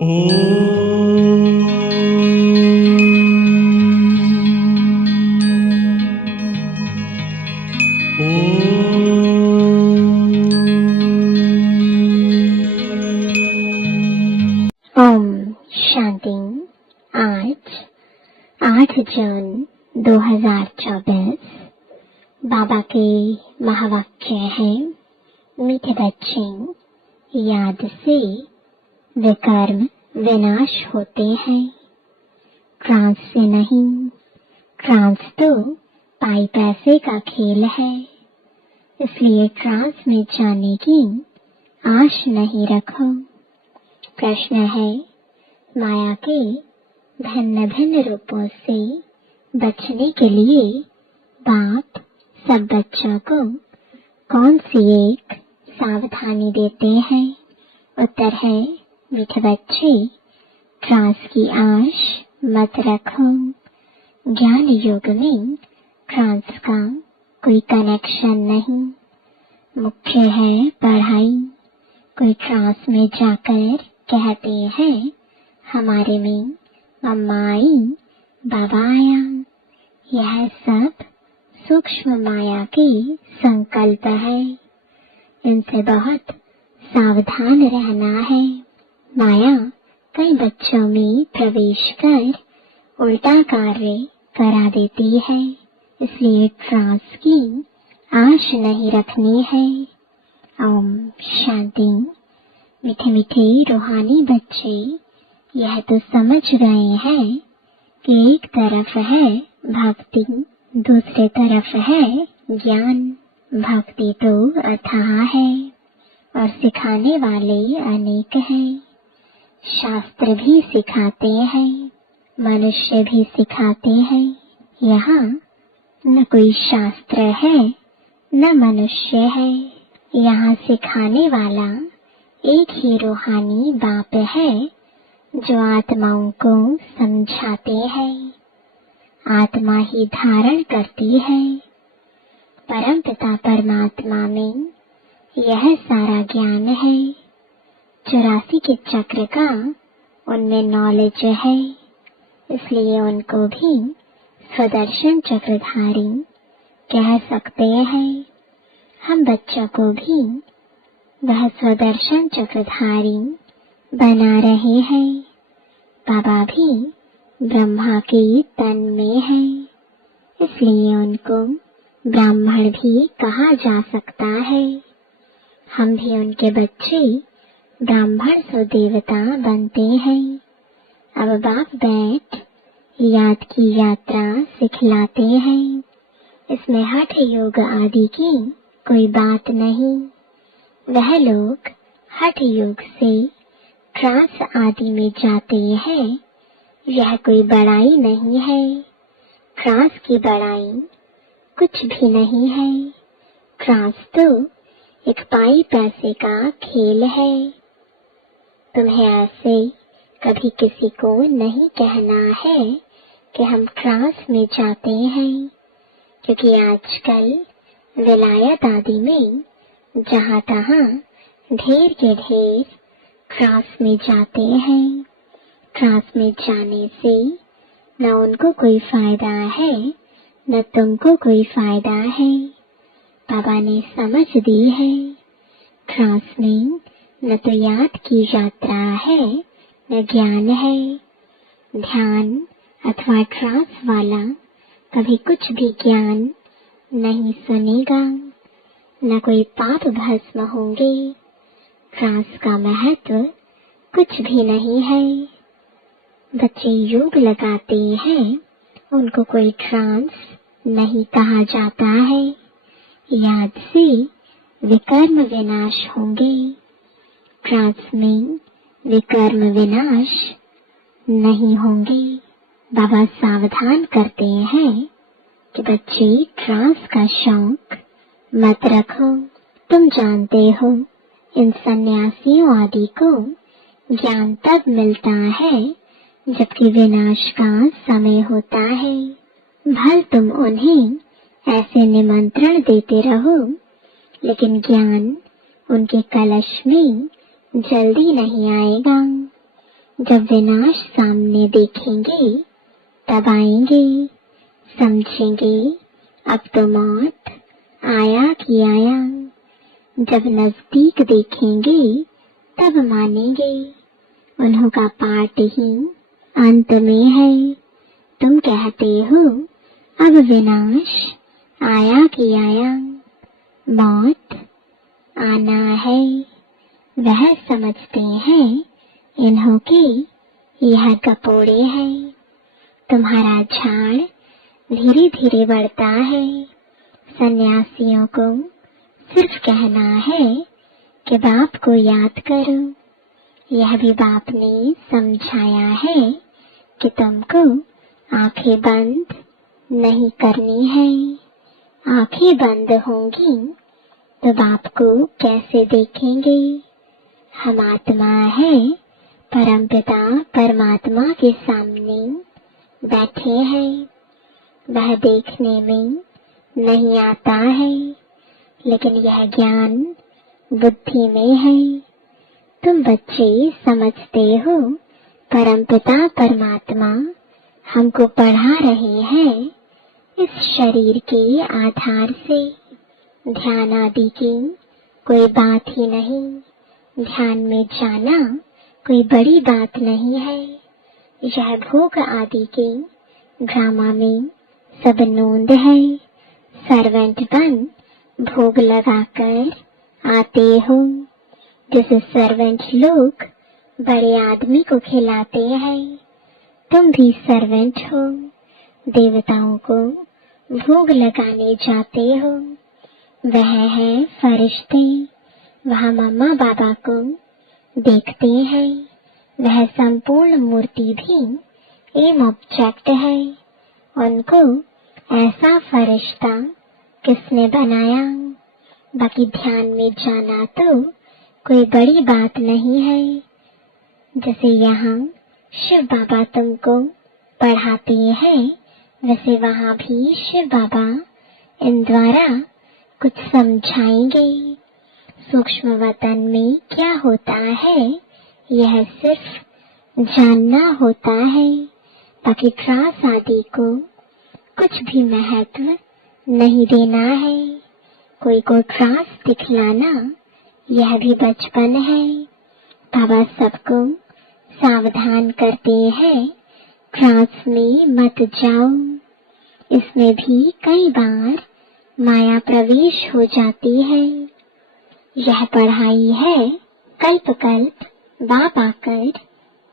ओम शांति। आज 8 जून 2024 बाबा के महावाक्य है, मीठे बच्चे, याद से विकर्म विनाश होते हैं, ट्रांस से नहीं। ट्रांस तो पाई पैसे का खेल है, इसलिए ट्रांस में जाने की आश नहीं रखो। प्रश्न है, माया के भिन्न भिन्न रूपों से बचने के लिए बाप सब बच्चों को कौन सी एक सावधानी देते हैं? उत्तर है, मीठे बच्चे, ट्रांस की आश मत रखो। ज्ञान युग में ट्रांस का कोई कनेक्शन नहीं, मुख्य है पढ़ाई। कोई ट्रांस में जाकर कहते हैं, हमारे में मम्मा आई, बाबा आया। यह सब सूक्ष्म माया के संकल्प है, इनसे बहुत सावधान रहना है। माया कई बच्चों में प्रवेश कर उल्टा कार्य करा देती है, इसलिए ट्रांस की आश नहीं रखनी है। ओम शांति। मीठे मीठे रूहानी बच्चे, यह तो समझ गए हैं कि एक तरफ है भक्ति, दूसरे तरफ है ज्ञान। भक्ति तो अथाह है और सिखाने वाले अनेक हैं। शास्त्र भी सिखाते हैं, मनुष्य भी सिखाते हैं। यहाँ न कोई शास्त्र है न मनुष्य है, यहाँ सिखाने वाला एक ही रूहानी बाप है जो आत्माओं को समझाते हैं। आत्मा ही धारण करती है। परमपिता परमात्मा में यह सारा ज्ञान है। 84 के चक्र का उनमें नॉलेज है, इसलिए उनको भी स्वदर्शन चक्रधारी कह सकते हैं। हम बच्चों को भी वह स्वदर्शन चक्रधारी बना रहे हैं। बाबा भी ब्रह्मा के तन में है, इसलिए उनको ब्राह्मण भी कहा जा सकता है। हम भी उनके बच्चे ब्राह्मण सो देवता बनते हैं। अब बाप बैठ याद की यात्रा सिखलाते हैं। इसमें हठ योग आदि की कोई बात नहीं। वह लोग हठ योग से ट्रांस आदि में जाते हैं, यह कोई बड़ाई नहीं है। ट्रांस की बड़ाई कुछ भी नहीं है। ट्रांस तो एक पाई पैसे का खेल है। तुम्हें ऐसे कभी किसी को नहीं कहना है कि हम ट्रांस में जाते हैं, क्योंकि आजकल विलायत आदि में जहाँ तहाँ ढेर के ढेर ट्रांस में जाते हैं। ट्रांस में जाने से न उनको कोई फायदा है न तुमको कोई फायदा है। बाबा ने समझ दी है, ट्रांस में न तो याद की यात्रा है न ज्ञान है। ध्यान अथवा ट्रांस वाला कभी कुछ भी ज्ञान नहीं सुनेगा, न कोई पाप भस्म होंगे। ट्रांस का महत्व कुछ भी नहीं है। बच्चे योग लगाते हैं, उनको कोई ट्रांस नहीं कहा जाता है। याद से विकर्म विनाश होंगे। ट्रांस में विकर्म विनाश नहीं होंगे। बाबा सावधान करते हैं कि बच्चे ट्रांस का शौक मत रखो। तुम जानते हो, इन सन्यासियों आदि को ज्ञान तब मिलता है जबकि विनाश का समय होता है। भल तुम उन्हें ऐसे निमंत्रण देते रहो, लेकिन ज्ञान उनके कलश में जल्दी नहीं आएगा। जब विनाश सामने देखेंगे तब आएंगे, समझेंगे अब तो मौत आया कि आया। जब नजदीक देखेंगे तब मानेंगे, उन्हों का पाठ ही अंत में है। तुम कहते हो अब विनाश आया कि आया, मौत आना है। वह समझते हैं इन्हों के यह कपोड़े हैं। तुम्हारा झाड़ धीरे धीरे बढ़ता है। सन्यासियों को सिर्फ कहना है कि बाप को याद करो। यह भी बाप ने समझाया है कि तुमको आंखें बंद नहीं करनी है। आंखें बंद होंगी तो बाप को कैसे देखेंगे? हम आत्मा है, परमपिता परमात्मा के सामने बैठे हैं। वह देखने में नहीं आता है, लेकिन यह ज्ञान बुद्धि में है। तुम बच्चे समझते हो परमपिता परमात्मा हमको पढ़ा रहे हैं इस शरीर के आधार से। ध्यान आदि की कोई बात ही नहीं। ध्यान में जाना कोई बड़ी बात नहीं है। यह भोग आदि के ड्रामा में सब नोंद है। सर्वेंट बन भोग लगाकर आते हो। जैसे सर्वेंट लोग बड़े आदमी को खिलाते हैं, तुम भी सर्वेंट हो। देवताओं को भोग लगाने जाते हो। वह है फरिश्ते, वहाँ मम्मा बाबा को देखते हैं। वह संपूर्ण मूर्ति भी एम ऑब्जेक्ट है। उनको ऐसा फरिश्ता किसने बनाया? बाकी ध्यान में जाना तो कोई बड़ी बात नहीं है। जैसे यहाँ शिव बाबा तुमको पढ़ाते हैं, वैसे वहाँ भी शिव बाबा इन द्वारा कुछ समझाएंगे। सूक्ष्म वतन में क्या होता है यह सिर्फ जानना होता है। बाकी त्रास आदि को कुछ भी महत्व नहीं देना है। कोई को त्रास दिखलाना यह भी बचपन है। बाबा सबको सावधान करते हैं, त्रास में मत जाओ। इसमें भी कई बार माया प्रवेश हो जाती है। यह पढ़ाई है कल्प कल्प बाप आकर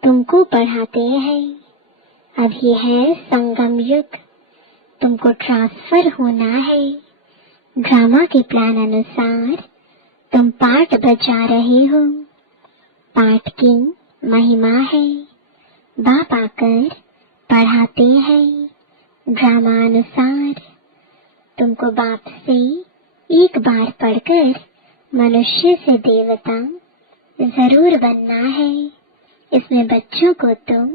तुमको पढ़ाते हैं। अभी है संगम युग, तुमको ट्रांसफर होना है। ड्रामा के प्लान अनुसार तुम पाठ बजा रहे हो। पाठ की महिमा है। बाप आकर पढ़ाते हैं ड्रामा अनुसार। तुमको बाप से एक बार पढ़कर मनुष्य से देवता जरूर बनना है। इसमें बच्चों को तो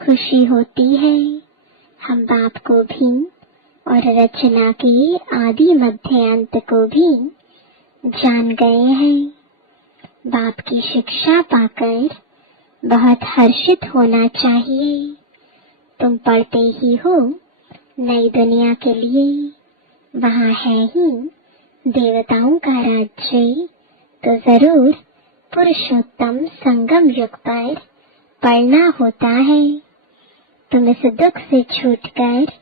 खुशी होती है। हम बाप को भी और रचना के आदि मध्य अंत को भी जान गए हैं। बाप की शिक्षा पाकर बहुत हर्षित होना चाहिए। तुम पढ़ते ही हो नई दुनिया के लिए। वहाँ है ही देवताओं का राज्य, तो जरूर पुरुषोत्तम संगम युग पर पढ़ना होता है। तुम इस दुख से छूटकर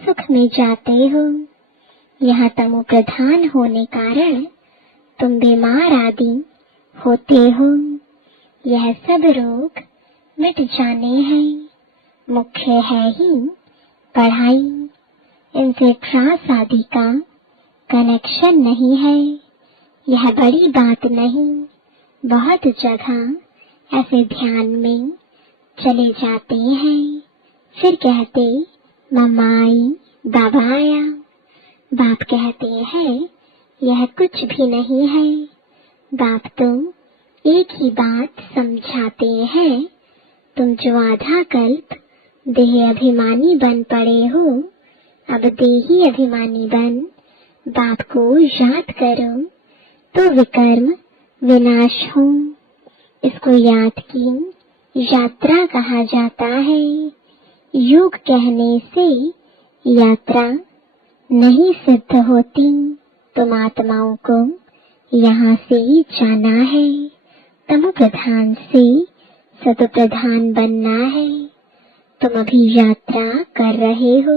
सुख में जाते हो। यहाँ तमो प्रधान होने कारण तुम बीमार आदि होते हो। यह सब रोग मिट जाने हैं। मुख्य है ही पढ़ाई। इनसे त्रास आदि का कनेक्शन नहीं है। यह बड़ी बात नहीं। बहुत जगह ऐसे ध्यान में चले जाते हैं, फिर कहते मम्मा आई, बाबा आया। बाप कहते हैं यह कुछ भी नहीं है। बाप तो एक ही बात समझाते हैं। तुम जो आधा कल्प देह अभिमानी बन पड़े हो, अब देही अभिमानी बन बाप को याद करो तो विकर्म विनाश हो। इसको याद की यात्रा कहा जाता है। योग कहने से यात्रा नहीं सिद्ध होती। तुम आत्माओं को यहाँ से जाना है। तमो प्रधान से सतो प्रधान बनना है। तुम अभी यात्रा कर रहे हो।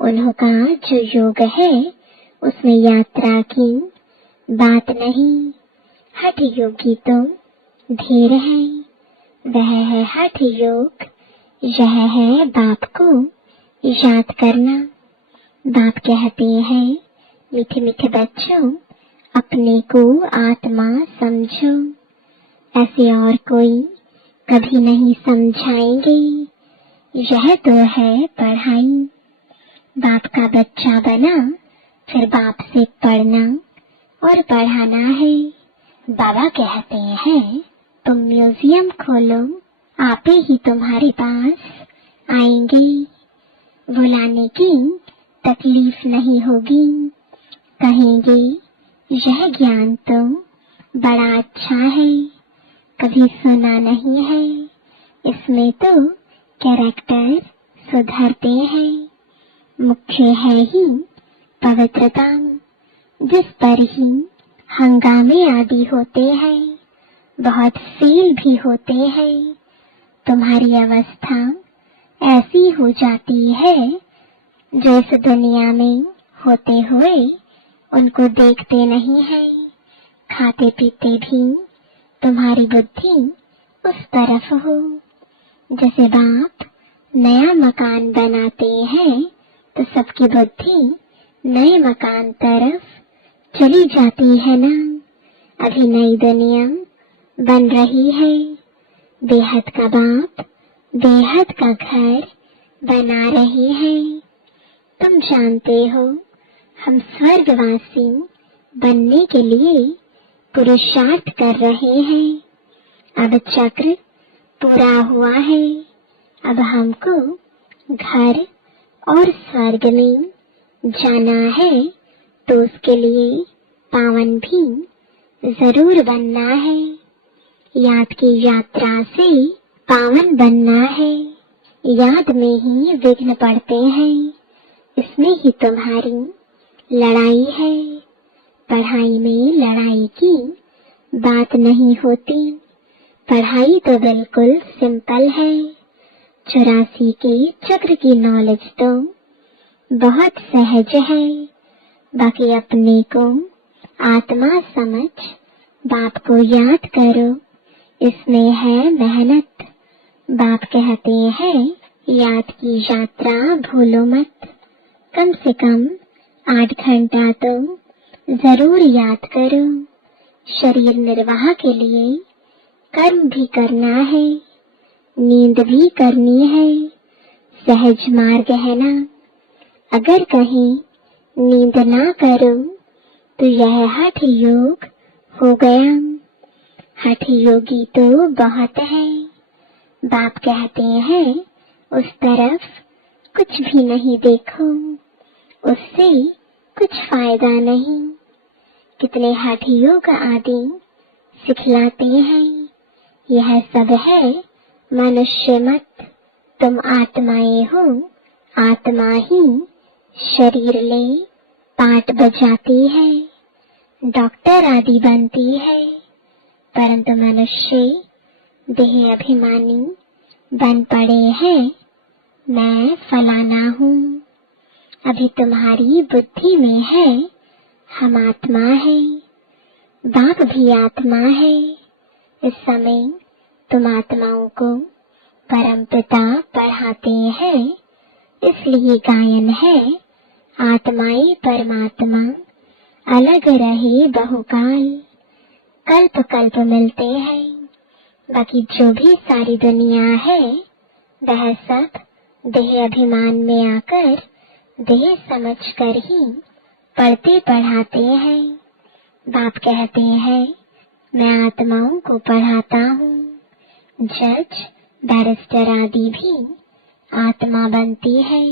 उन्हों का जो योग है उसमें यात्रा की बात नहीं। हठ योगी तो धीर है, वह है हठ योग। यह है बाप को याद करना। बाप कहते हैं, मीठे मीठे बच्चों, अपने को आत्मा समझो। ऐसे और कोई कभी नहीं समझाएंगे। यह तो है पढ़ाई। बाप का बच्चा बना, फिर बाप से पढ़ना और पढ़ाना है। बाबा कहते हैं, तुम म्यूजियम खोलो, आपे ही तुम्हारे पास आएंगे। बुलाने की तकलीफ नहीं होगी। कहेंगे, यह ज्ञान तो बड़ा अच्छा है, कभी सुना नहीं है। इसमें तो कैरेक्टर सुधरते हैं। मुख्य है ही पवित्रता, जिस पर ही हंगामे आदि होते हैं, बहुत फेल भी होते हैं। तुम्हारी अवस्था ऐसी हो जाती है, जो इस दुनिया में होते हुए उनको देखते नहीं है। खाते पीते भी तुम्हारी बुद्धि उस तरफ हो। जैसे बाप नया मकान बनाते हैं तो सबकी बुद्धि नए मकान तरफ चली जाती है ना। अभी नई दुनिया बन रही है। बेहद का बाप बेहद का घर बना रहे हैं। तुम जानते हो, हम स्वर्गवासी बनने के लिए पुरुषार्थ कर रहे हैं। अब चक्र पूरा हुआ है। अब हमको घर और स्वर्ग में जाना है, तो उसके लिए पावन भी जरूर बनना है। याद की यात्रा से पावन बनना है। याद में ही विघ्न पड़ते हैं। इसमें ही तुम्हारी लड़ाई है। पढ़ाई में लड़ाई की बात नहीं होती। पढ़ाई तो बिल्कुल सिंपल है। 84 के चक्र की नॉलेज तो बहुत सहज है। बाकी अपने को आत्मा समझ बाप को याद करो, इसमें है मेहनत। बाप कहते हैं, याद की यात्रा भूलो मत। कम से कम 8 घंटा तो जरूर याद करो। शरीर निर्वाह के लिए कर्म भी करना है, नींद भी करनी है। सहज मार्ग है ना। अगर कहीं नींद ना करो तो यह हठ योग हो गया। हठ योगी तो बहुत है। बाप कहते हैं, उस तरफ कुछ भी नहीं देखो, उससे कुछ फायदा नहीं। कितने हठ योग आदि सिखलाते हैं। यह सब है मनुष्य मत। तुम आत्माएं हो। आत्मा ही शरीर ले पाठ बजाती है, डॉक्टर आदि बनती है। परंतु मनुष्य देह अभिमानी बन पड़े हैं। मैं फलाना हूँ। अभी तुम्हारी बुद्धि में है, हम आत्मा है, बाप भी आत्मा है। इस समय तुम आत्माओं को परम पिता पढ़ाते हैं। इसलिए गायन है, आत्माएं परमात्मा अलग रहे बहुकाल। कल्प कल्प मिलते हैं। बाकी जो भी सारी दुनिया है, वह सब देह अभिमान में आकर देह समझकर ही पढ़ते पढ़ाते हैं। बाप कहते हैं, मैं आत्माओं को पढ़ाता हूँ। जज बैरिस्टर आदि भी आत्मा बनती है।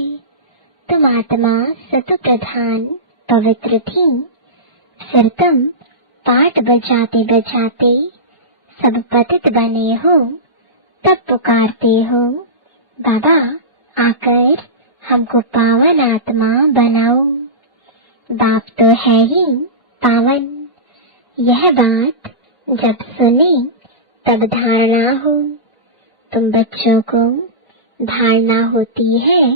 तुम आत्मा सतो प्रधान पवित्र थी। फिर तुम पाठ बजाते बजाते सब पतित बने हो, तब पुकारते हो, बाबा आकर हमको पावन आत्मा बनाओ। बाप तो है ही पावन। यह बात जब सुने तब धारणा हो। तुम बच्चों को धारणा होती है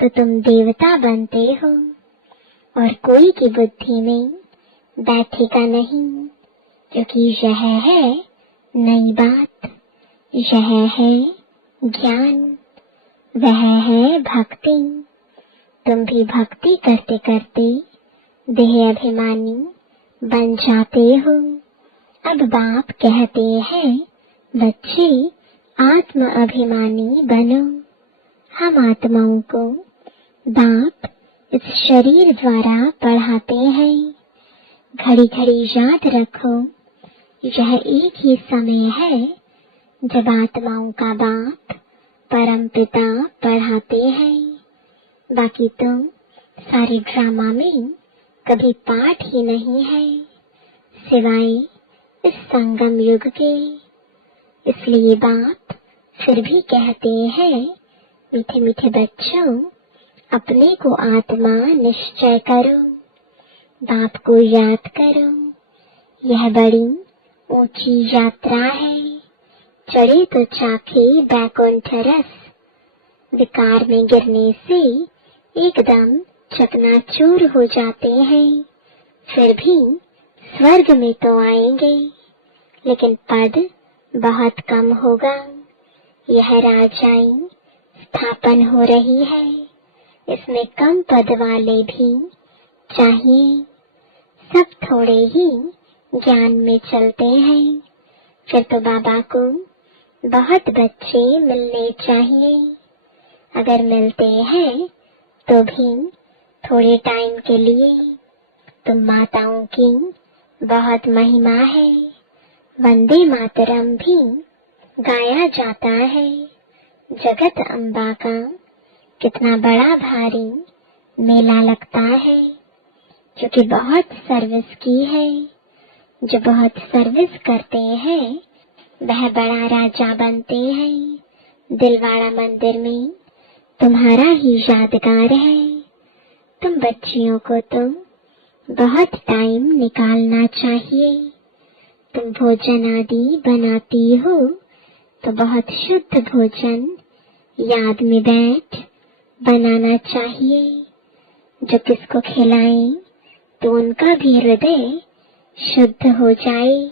तो तुम देवता बनते हो और कोई की बुद्धि में बैठेगा नहीं, क्योंकि यह है नई बात, यह है ज्ञान, वह है भक्ति। तुम भी भक्ति करते करते देह अभिमानी बन जाते हो। अब बाप कहते हैं, बच्चे आत्म अभिमानी बनो। हम आत्माओं को बाप इस शरीर द्वारा पढ़ाते हैं। घड़ी घड़ी याद रखो, यह एक ही समय है जब आत्माओं का बाप परम पिता पढ़ाते हैं। बाकी तो सारे ड्रामा में कभी पाठ ही नहीं है सिवाय इस संगम युग के। इसलिए बाप फिर भी कहते हैं, मीठे मीठे बच्चों, अपने को आत्मा निश्चय करो, बाप को याद करो। यह बड़ी ऊंची यात्रा है, चढ़े तो चाखे बैकुंठ रस। विकार में गिरने से एकदम चकनाचूर हो जाते हैं, फिर भी स्वर्ग में तो आएंगे, लेकिन पद बहुत कम होगा। यह राजाई स्थापन हो रही है, इसमें कम पद वाले भी चाहिए। सब थोड़े ही ज्ञान में चलते हैं, फिर तो बाबा को बहुत बच्चे मिलने चाहिए। अगर मिलते हैं तो भी थोड़े टाइम के लिए। तुम माताओं की बहुत महिमा है। वंदे मातरम भी गाया जाता है। जगत अम्बा का कितना बड़ा भारी मेला लगता है, जो कि बहुत सर्विस की है। जो बहुत सर्विस करते हैं वह बड़ा राजा बनते हैं। दिलवाड़ा मंदिर में तुम्हारा ही यादगार है। तुम बच्चियों को तो बहुत टाइम निकालना चाहिए। तुम भोजन आदि बनाती हो तो बहुत शुद्ध भोजन याद में बैठ बनाना चाहिए। जो किसको खिलाएं तो उनका भी हृदय शुद्ध हो जाए।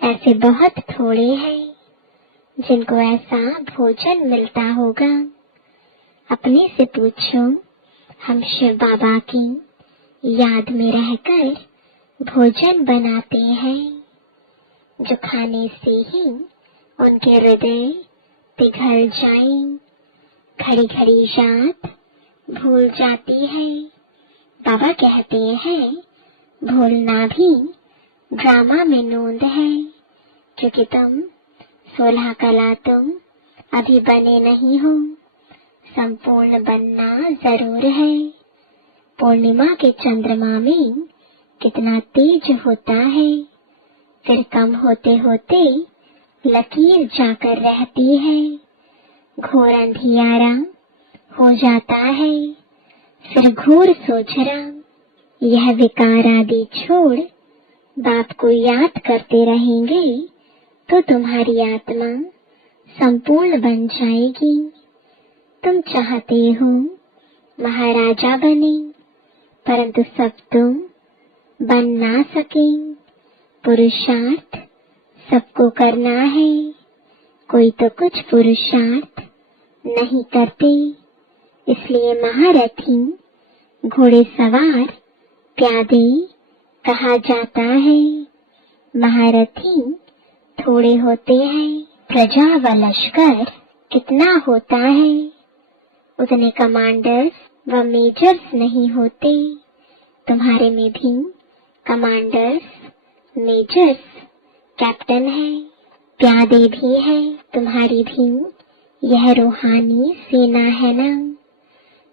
ऐसे बहुत थोड़े हैं जिनको ऐसा भोजन मिलता होगा। अपने से पूछो, हम शिव बाबा की याद में रहकर भोजन बनाते हैं, जो खाने से ही उनके हृदय पिघल जाए। घड़ी घड़ी याद भूल जाती है। बाबा कहते हैं, भूलना भी ड्रामा में नोंद है, क्योंकि तुम 16 कला तुम अभी बने नहीं हो। संपूर्ण बनना जरूर है। पूर्णिमा के चंद्रमा में कितना तेज होता है, फिर कम होते होते लकीर जाकर रहती है। घोर अंधियारा हो जाता है, फिर घोर सोचरा। यह विकार आदि छोड़ बाप को याद करते रहेंगे तो तुम्हारी आत्मा संपूर्ण बन जाएगी। तुम चाहते हो महाराजा बने, परंतु सब तुम बन ना सके। पुरुषार्थ सबको करना है, कोई तो कुछ पुरुषार्थ नहीं करते। इसलिए महारथी, घोड़े सवार, प्यादे कहा जाता है। महारथी थोड़े होते हैं, प्रजा व लश्कर कितना होता है। उतने कमांडर्स व मेजर्स नहीं होते। तुम्हारे में भी कमांडर्स, मेजर्स, कैप्टन है, प्यादे भी है। तुम्हारी भी यह रूहानी सेना है ना।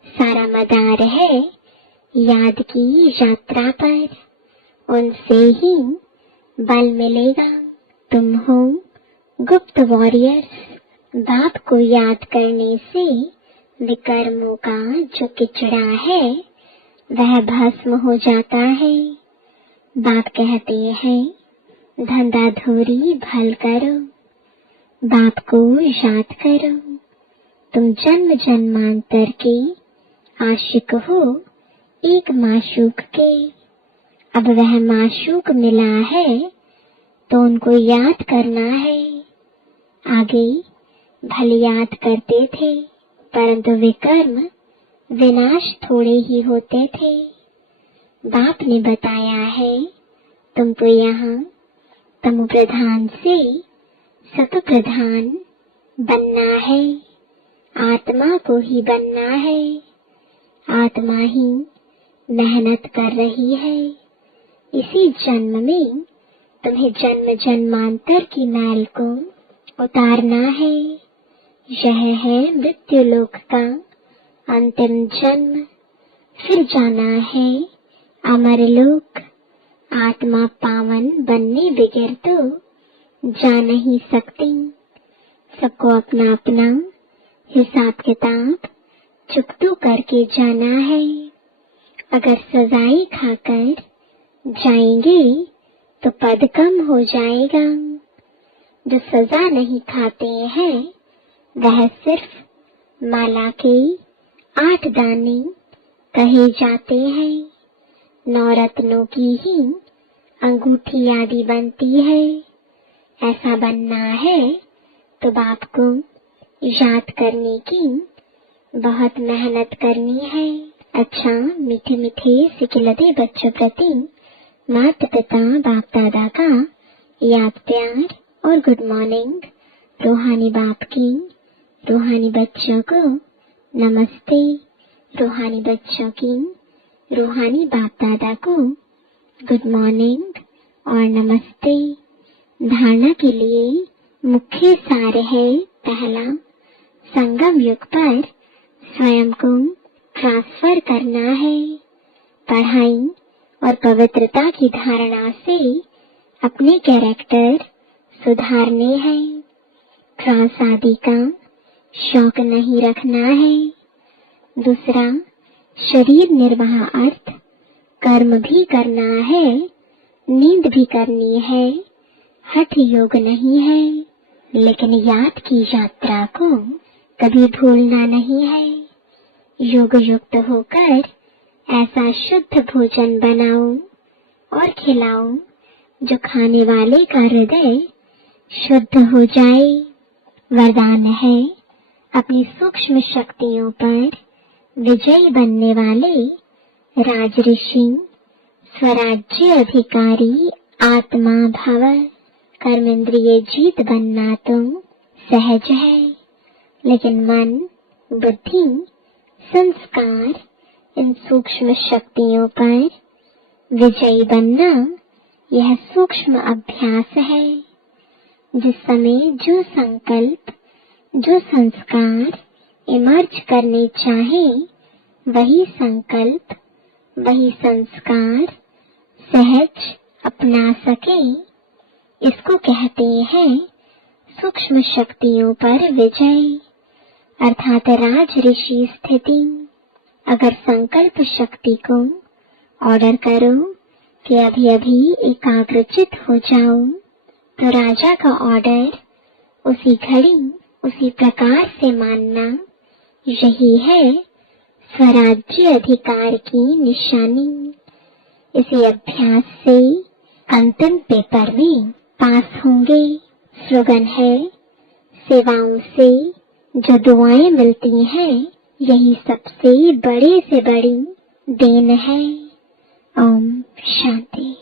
सारा मदार है याद की यात्रा पर, उनसे ही बल मिलेगा। तुम हो गुप्त वॉरियर्स, बाप को याद करने से विकर्मों का जो किचड़ा है वह भस्म हो जाता है। बाप कहते हैं धंधाधोरी भल करो, बाप को याद करो। तुम जन्म जन्मांतर के आशिक हो एक माशूक के। अब वह माशूक मिला है तो उनको याद करना है। आगे भले याद करते थे परंतु विकर्म विनाश थोड़े ही होते थे। बाप ने बताया है तुमको यहाँ तमो प्रधान से सतो प्रधान बनना है, आत्मा को ही बनना है। आत्मा ही मेहनत कर रही है। इसी जन्म में तुम्हें जन्म जन्मांतर की मैल को उतारना है। यह है मृत्यु लोक का अंतिम जन्म। फिर जाना है अमर लोक। आत्मा पावन बनने बगैर तो जा नहीं सकती। सबको अपना अपना हिसाब किताब चुकतू करके जाना है। अगर सजाएं खाकर जाएंगे तो पद कम हो जाएगा। जो सजा नहीं खाते हैं वह सिर्फ माला के 8 दाने कहे जाते हैं। 9 रत्नों की ही अंगूठी आदि बनती है। ऐसा बनना है तो बाप को याद करने की बहुत मेहनत करनी है। अच्छा मीठे मीठे सिकिलते बच्चों प्रति माता पिता बाप दादा का याद प्यार और गुड मॉर्निंग। रूहानी बाप की रूहानी बच्चों को नमस्ते। रूहानी बच्चों की रूहानी बाप दादा को गुड मॉर्निंग और नमस्ते। धारणा के लिए मुख्य सार है पहला, संगम युग पर स्वयं को ट्रांसफर करना है। पढ़ाई और पवित्रता की धारणा से अपने कैरेक्टर सुधारने हैं। क्रॉस आदि का शौक नहीं रखना है। दूसरा, शरीर निर्वाह अर्थ कर्म भी करना है, नींद भी करनी है, हठ योग नहीं है, लेकिन याद की यात्रा को कभी भूलना नहीं है। योग युक्त होकर ऐसा शुद्ध भोजन बनाओ और खिलाओ जो खाने वाले का हृदय शुद्ध हो जाए। वरदान है अपनी सूक्ष्म शक्तियों पर विजयी बनने वाले राजऋषि स्वराज्य अधिकारी आत्मा भव। कर्मेंद्रिय जीत बनना तो सहज है, लेकिन मन, बुद्धि, संस्कार इन सूक्ष्म शक्तियों पर विजयी बनना यह सूक्ष्म अभ्यास है। जिस समय जो संकल्प, जो संस्कार इमर्ज करने चाहे, वही संकल्प, वही संस्कार सहज अपना सके, इसको कहते हैं सूक्ष्म शक्तियों पर विजय अर्थात राज ऋषि स्थिति। अगर संकल्प शक्ति को ऑर्डर करो कि अभी अभी एकाग्रचित हो जाओ, तो राजा का ऑर्डर उसी घड़ी उसी प्रकार से मानना, यही है स्वराज्य अधिकार की निशानी। इसी अभ्यास से अंतिम पेपर में पास होंगे। स्लोगन है, सेवाओं से जो दुआएं मिलती हैं यही सबसे बड़े से बड़ी देन है। ओम शांति।